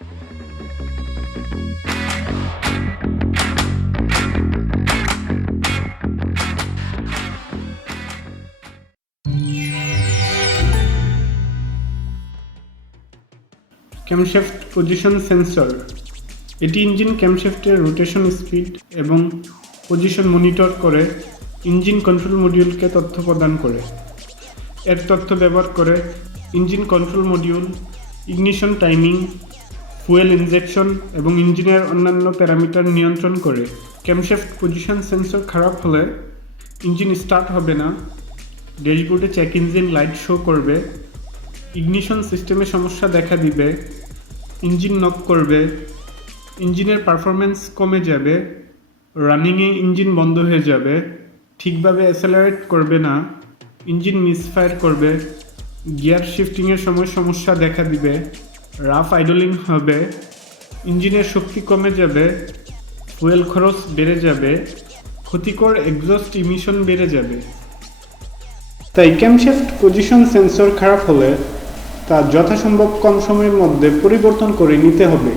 Camshaft position sensor, এটি engine ক্যামশ্যাফটের rotation speed এবং position monitor করে ইঞ্জিন কন্ট্রোল মডিউলকে তথ্য প্রদান করে। এর তথ্য ব্যবহার করে engine control module ignition timing, fuel injection এবং ইঞ্জিনের অন্যান্য প্যারামিটার নিয়ন্ত্রণ করে। ক্যামশ্যাফট পজিশন সেন্সর খারাপ হলে ইঞ্জিন স্টার্ট হবে না, ড্যাশবোর্ডে চেক ইঞ্জিন লাইট শো করবে, ইগনিশন সিস্টেমে সমস্যা দেখা দিবে, ইঞ্জিন নক করবে, ইঞ্জিনের পারফরমেন্স কমে যাবে, রানিংয়ে ইঞ্জিন বন্ধ হয়ে যাবে, ঠিকভাবে অ্যাসেলারেট করবে না, ইঞ্জিন মিসফায়ার করবে, গিয়ার শিফটিংয়ের সময় সমস্যা দেখা দিবে, রাফ আইডলিং হবে, ইঞ্জিনের শক্তি কমে যাবে, ফুয়েল খরচ বেড়ে যাবে, ক্ষতিকর এক্সস্ট ইমিশন বেড়ে যাবে। তাই ক্যামশ্যাফট পজিশন সেন্সর খারাপ হলে তা যথাসম্ভব কম সময়ের মধ্যে পরিবর্তন করে নিতে হবে।